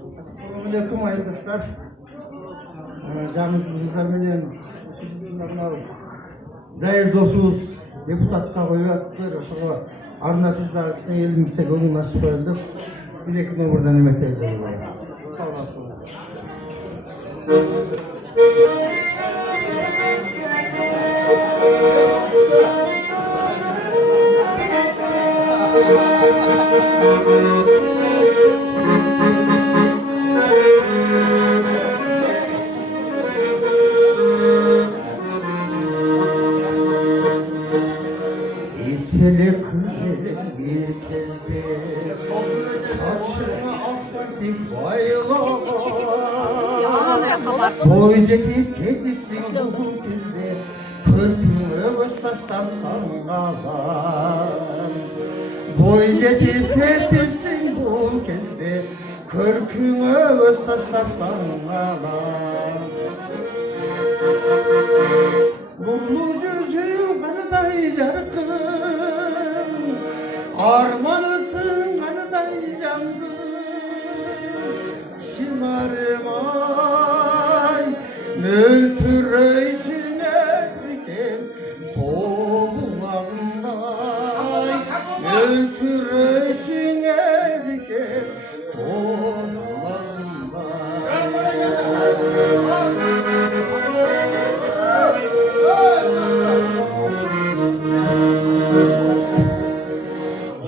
Assalamualaikum arkadaşlar. Canım kızlarımın değerli dostumuz депутатқа koyuyorlar. Sonra arnatızlar elimizde golü nasıl koyduk. Bir iki numaradan emek ediyorlar. Sağ olasın. İseli kızım bir tezbe saçına affettik bayıla boyacakip kediksin bu kızı kırkını ıstastan kangalan boyacakip kediksin bu kızı kırkını ıstastan kangalan Bullu yüzü kanıday yarkın Armanısın kanıday yangın Şımarmay Nültüreysin erken Toğulağınday Nültüreysin erken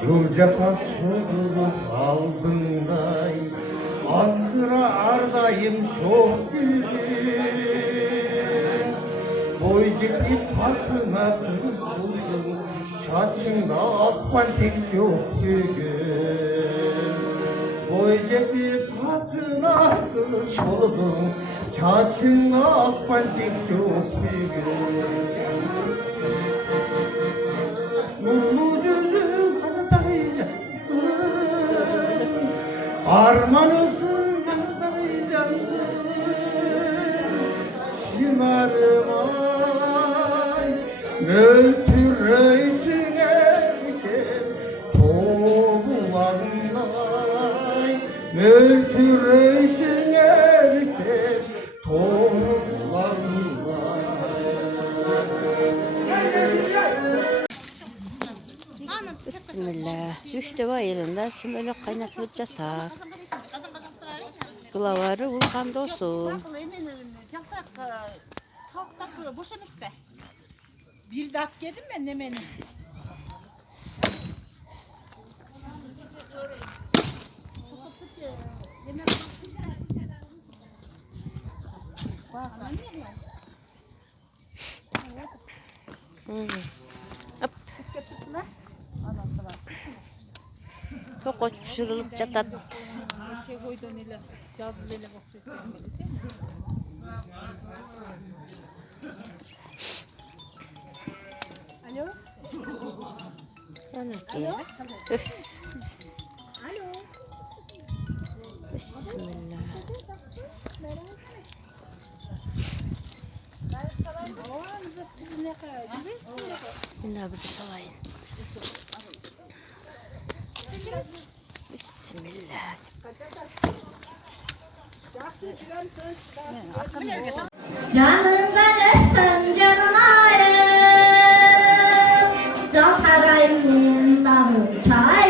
Yurcaka sorulup aldığınday Azgıra ardayım çok gülüm Boycaki patına kız buldum Saçında akbantik çok gülüm Boycaki patına kız buldum Saçında akbantik çok gülüm Mutlu yüzüm kanıday yangın Armanısın kanıday yangın Şımarmay Nöltüreysin erken Toğulağınday Nöltüreysin erken Toğulağınday Bismillah. Учтобо елінде сүмелек қайнатылып жатар. Главары УУЛКАН досум. Tavuklar boş emes be. Bir de at yedim ben nemeni. Tokoç pişirilip jatat. Alo. Alo. Bismillah. Bunda bir salayın. Bismillah. Canımdan essen canım ayım Can tarayım dağı çay